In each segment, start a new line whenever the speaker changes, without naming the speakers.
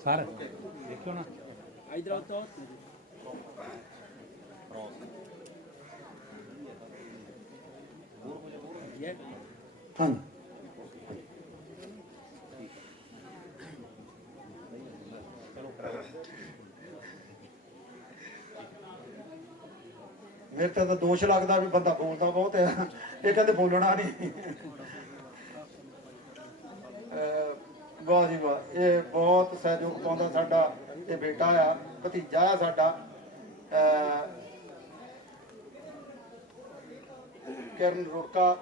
Sir देखो ना
इधर आओ
तो हाँ ਮੇਰੇ ਤਾਂ ਦੋਸ਼ ਲੱਗਦਾ ਵੀ ਬੰਦਾ ਬੋਲਦਾ ਬਹੁਤ ਹੈ ਇਹ ਕਹਿੰਦੇ ਬੋਲਣਾ ਨਹੀਂ। ਵਾਹ ਜੀ ਵਾਹ ਇਹ ਬਹੁਤ ਸਹਿਯੋਗ ਪਾਉਂਦਾ ਸਾਡਾ ਇਹ ਬੇਟਾ ਆ, ਭਤੀਜਾ ਆ ਸਾਡਾ। ਕਿਰਨ ਰੋਕਾ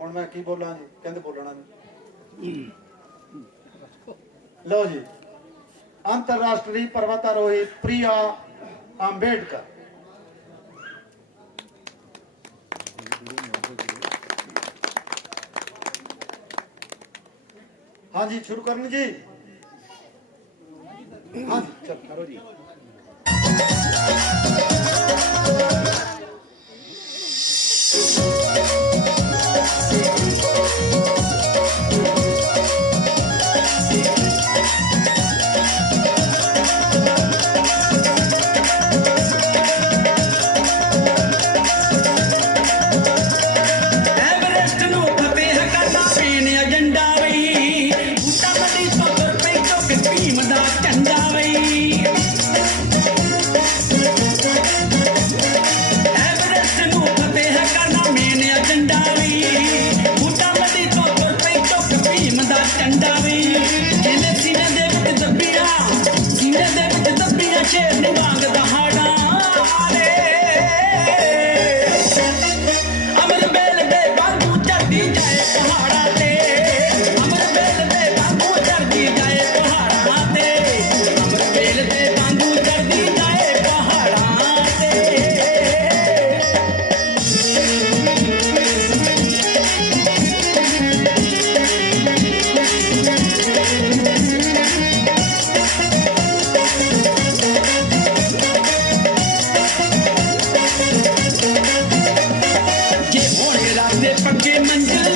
ਹੁਣ ਮੈਂ ਕੀ ਬੋਲਾਂ ਜੀ? ਕਹਿੰਦੇ ਬੋਲਣਾ ਨਹੀਂ। ਲਓ ਜੀ। ਅੰਤਰਰਾਸ਼ਟਰੀ ਪਰਵਤਾਰੋਹੀ ਪ੍ਰੀਆ ਅੰਬੇਡਕਰ। ਹਾਂਜੀ ਸ਼ੁਰੂ ਕਰਨ ਜੀ। ਹਾਂਜੀ ਚੱਲ
ਕਰੋ ਜੀ।
never came and done.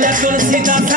la solicitamos.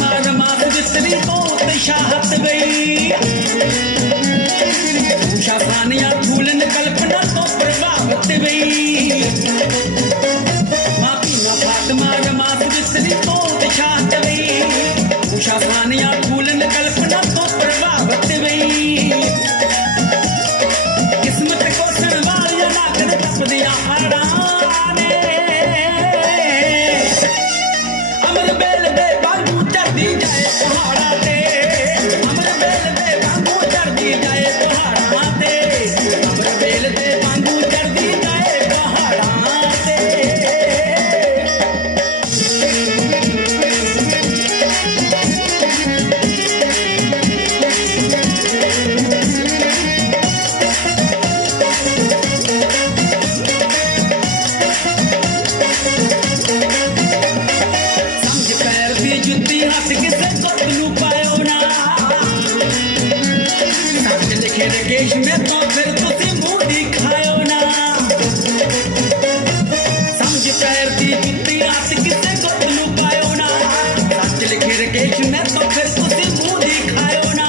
मार मार जितनी मौत शाहत गई उषा सानिया फूलन कल्पना तो प्रभावित गई माफीना फात मार मार जितनी मौत शाहत गई उषा सानिया फूलन कल्पना ਸਿਰਕੇਸ਼ ਮੈਂ ਤੋਂ ਫਿਰ ਤੁਸੀਂ ਮੂੜੀ ਖਾਇਓ ਨਾ। ਸਮਝ ਤੈਰਦੀ ਜਿੱਤੀ ਰਾਤ ਕਿਸੇ ਗੁੱਟ ਨੂੰ ਪਾਇਓ ਨਾ। ਸੱਚ ਲਿਖੇ ਰਕੇਸ਼ ਮੈਂ ਤੋਂ ਫਿਰ ਤੁਸੀਂ ਮੂੜੀ ਖਾਇਓ ਨਾ।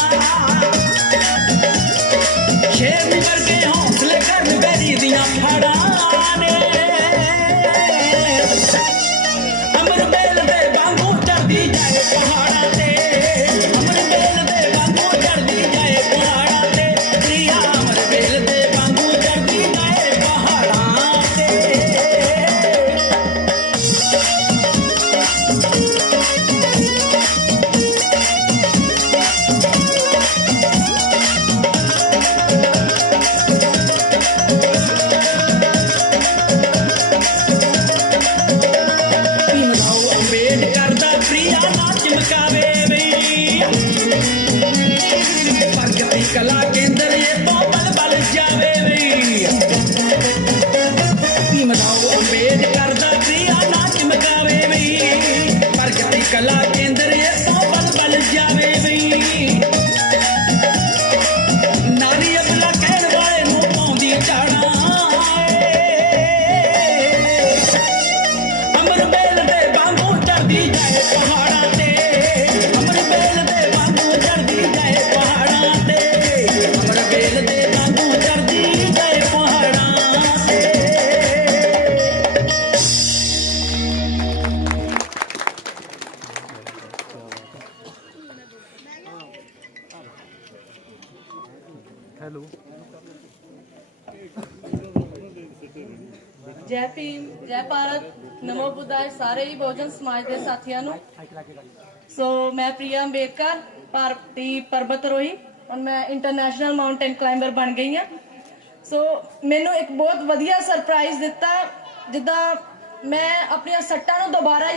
ਸ਼ੇਰ ਵਰਗੇ ਹੌਸਲੇ ਕਰਨ ਬੈਰੀ ਦੀਆਂ ਫਾੜਾਂ
ਜੈ ਜੈ ਭਾਰਤ ਨਮੋ ਬੁੱਧਾਏ ਸਾਰੇ ਹੀ ਬਹੁਜਨ ਸਮਾਜ ਦੇ ਸਾਥੀਆਂ ਨੂੰ। ਸੋ ਮੈਂ ਪ੍ਰਿਆ ਅੰਬੇਦਕਰ ਭਾਰਤੀ ਪਰਬਤ ਰੋਹੀ ਹੁਣ ਮੈਂ ਇੰਟਰਨੈਸ਼ਨਲ ਮਾਊਂਟੇਨ ਕਲਾਈਂਬਰ ਬਣ ਗਈ ਆ ਸੋ ਮੈਨੂੰ ਇੱਕ ਬਹੁਤ ਵਧੀਆ ਸਰਪ੍ਰਾਈਜ਼ ਦਿੱਤਾ, ਜਿੱਦਾਂ ਮੈਂ ਆਪਣੀਆਂ ਸੱਟਾਂ ਨੂੰ ਦੁਬਾਰਾ